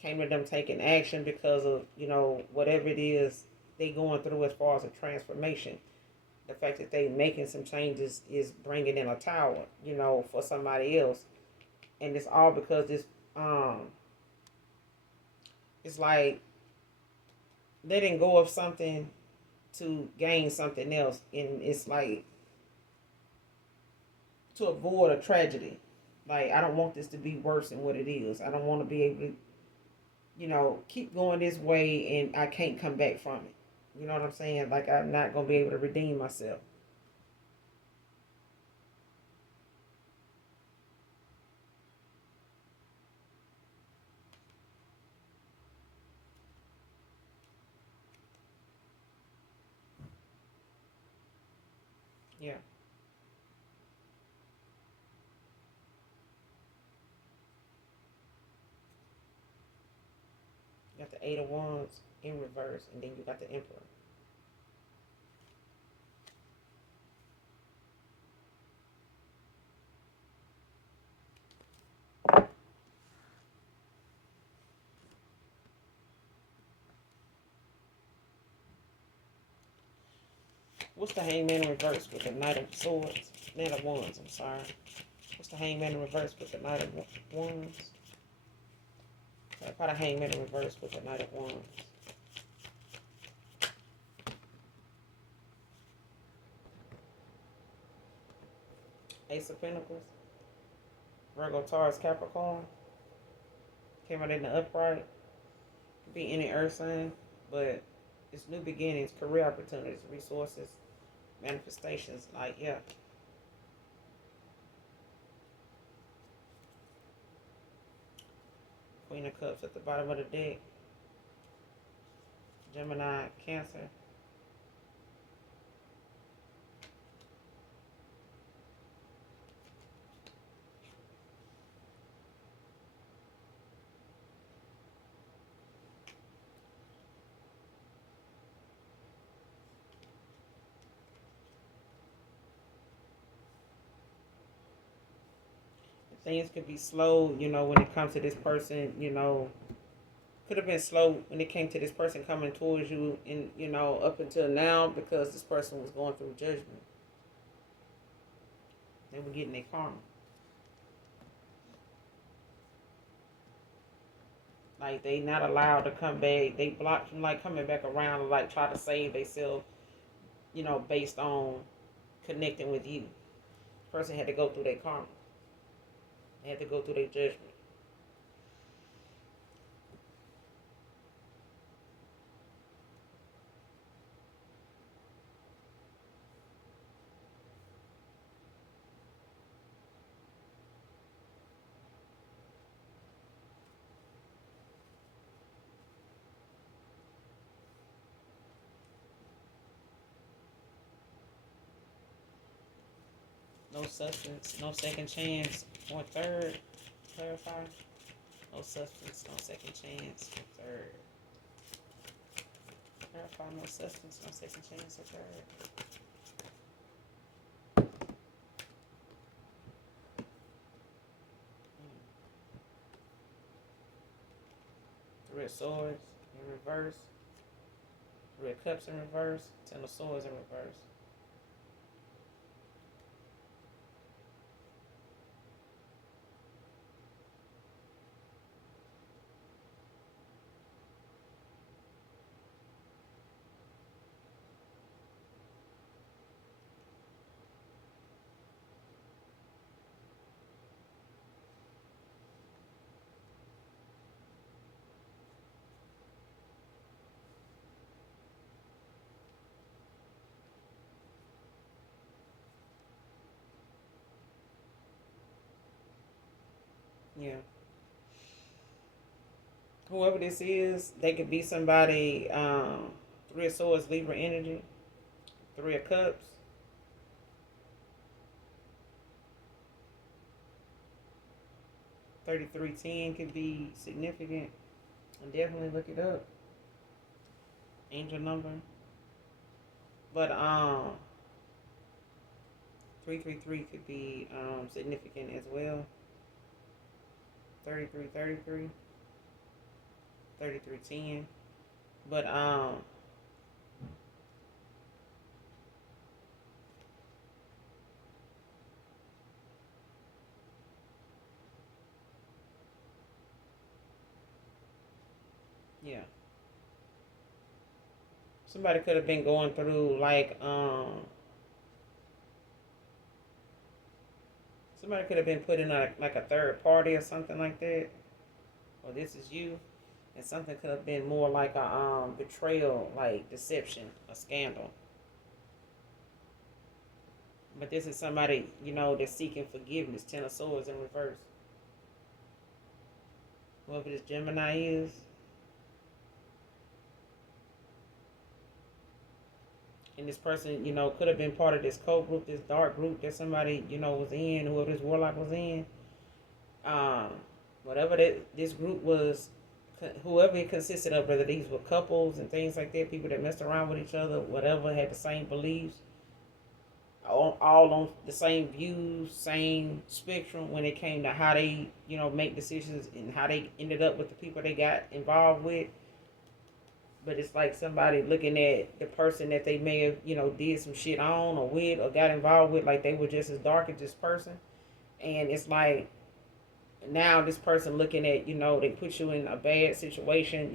came to them taking action because of, whatever it is they going through as far as a transformation. The fact that they making some changes is bringing in a tower, for somebody else. And it's all because it's like letting go of something to gain something else. And it's like to avoid a tragedy. Like, I don't want this to be worse than what it is. I don't want to be able to, keep going this way and I can't come back from it. You know what I'm saying? Like, I'm not going to be able to redeem myself. Yeah. You got the Eight of Wands in reverse, and then you got the Emperor. What's the Hangman in reverse with the Knight of Swords? Knight of Wands, I'm sorry. What's the Hangman in reverse with the Knight of Wands? I got a Hangman in reverse with the Knight of Wands. Ace of Pentacles. Virgo, Taurus, Capricorn. Came out in the upright. Could be any earth sign, but it's new beginnings, career opportunities, resources, manifestations. Like, yeah. Queen of Cups at the bottom of the deck. Gemini, Cancer. Things could be slow, when it comes to this person, could have been slow when it came to this person coming towards you and, up until now because this person was going through judgment. They were getting their karma. Like they not allowed to come back. They blocked from like coming back around and like try to save themselves, based on connecting with you. The person had to go through their karma. They had to go through their judgment. No substance, no second chance, or third. Clarify. No substance, no second chance, or third. Clarify. No substance, no second chance, or third. Three of swords in reverse. Three of cups in reverse. Ten of swords in reverse. Yeah. Whoever this is, they could be somebody. Three of swords, Libra energy. Three of cups. 3310 could be significant. And definitely look it up. Angel number. But 333 could be significant as well. 3333. 3310. But yeah. Somebody could have been going through like somebody could have been put in like a third party or something like that. Or this is you. And something could have been more like a betrayal, like deception, a scandal. But this is somebody, that's seeking forgiveness. Ten of swords in reverse. Whoever this Gemini is. And this person, could have been part of this cult group, this dark group that somebody, was in, whoever this warlock was in. Um, Whatever this group was, whoever it consisted of, whether these were couples and things like that, people that messed around with each other, whatever, had the same beliefs, all on the same views, same spectrum when it came to how they, make decisions and how they ended up with the people they got involved with. But it's like somebody looking at the person that they may have, did some shit on or with or got involved with, like they were just as dark as this person. And it's like now this person looking at, they put you in a bad situation,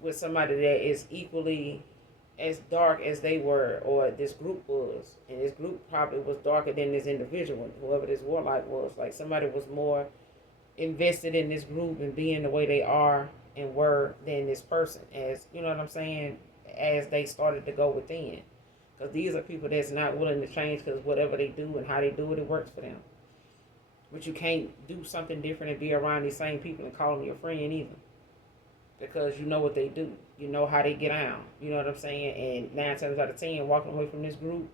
with somebody that is equally as dark as they were or this group was. And this group probably was darker than this individual, whoever this warlock was. Like somebody was more invested in this group and being the way they are and were than this person, as you know what I'm saying, as they started to go within. Because these are people that's not willing to change because whatever they do and how they do it, it works for them. But you can't do something different and be around these same people and call them your friend either. Because you know what they do. You know how they get out. You know what I'm saying? And 9 times out of 10, walking away from this group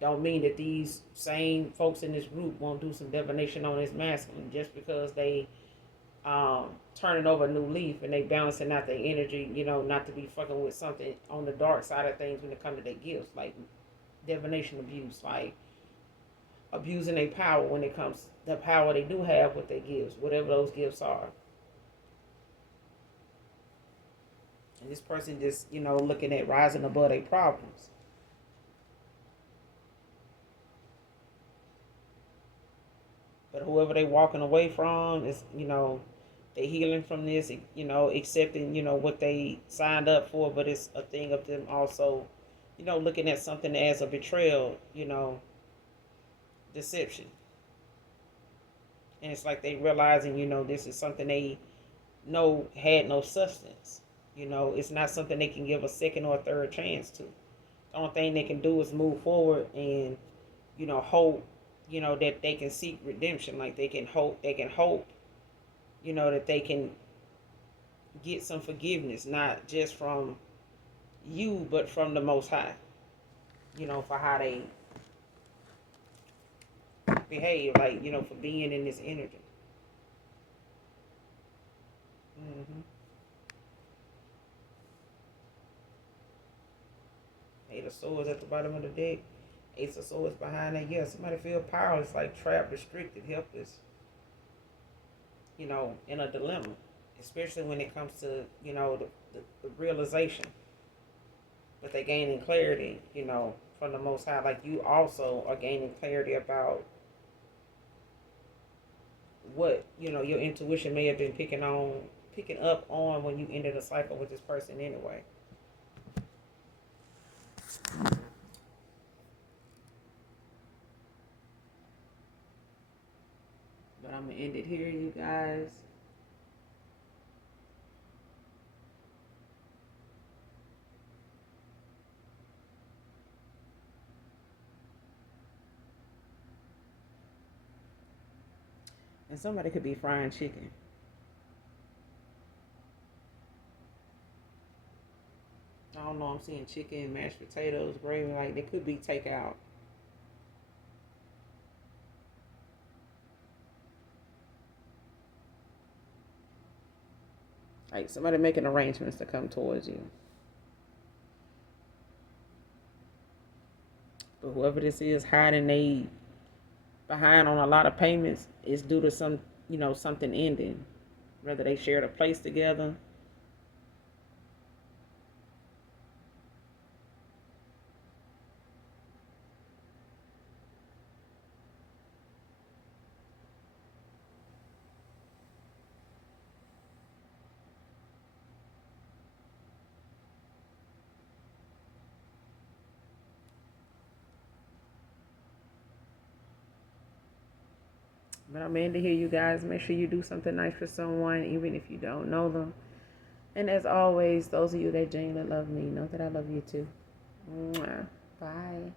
don't mean that these same folks in this group won't do some divination on this masculine just because they turning over a new leaf and they balancing out their energy, not to be fucking with something on the dark side of things when it comes to their gifts, like divination abuse, like abusing their power when it comes the power they do have with their gifts, whatever those gifts are. And this person just, looking at rising above their problems. But whoever they walking away from is, They healing from this, accepting, what they signed up for, but it's a thing of them also, looking at something as a betrayal, deception. And it's like they realizing, this is something they know had no substance. It's not something they can give a second or a third chance to. The only thing they can do is move forward and, hope, that they can seek redemption. Like they can hope, that they can get some forgiveness, not just from you, but from the Most High, for how they behave, like, for being in this energy. Mm-hmm. Eight of Swords at the bottom of the deck. Ace of Swords behind that. Yeah, somebody feel powerless, like trapped, restricted, helpless, in a dilemma. Especially when it comes to, the realization. But they gaining clarity, from the Most High. Like you also are gaining clarity about what, your intuition may have been picking up on when you ended a cycle with this person anyway. But I'm gonna end it here, you guys. And somebody could be frying chicken. I don't know. I'm seeing chicken, mashed potatoes, gravy. Like they could be takeout. Like somebody making arrangements to come towards you. But whoever this is hiding they behind on a lot of payments is due to something ending. Whether they shared a place together. But I'm in to hear you guys. Make sure you do something nice for someone, even if you don't know them. And as always, those of you that genuinely love me, know that I love you too. Mwah. Bye.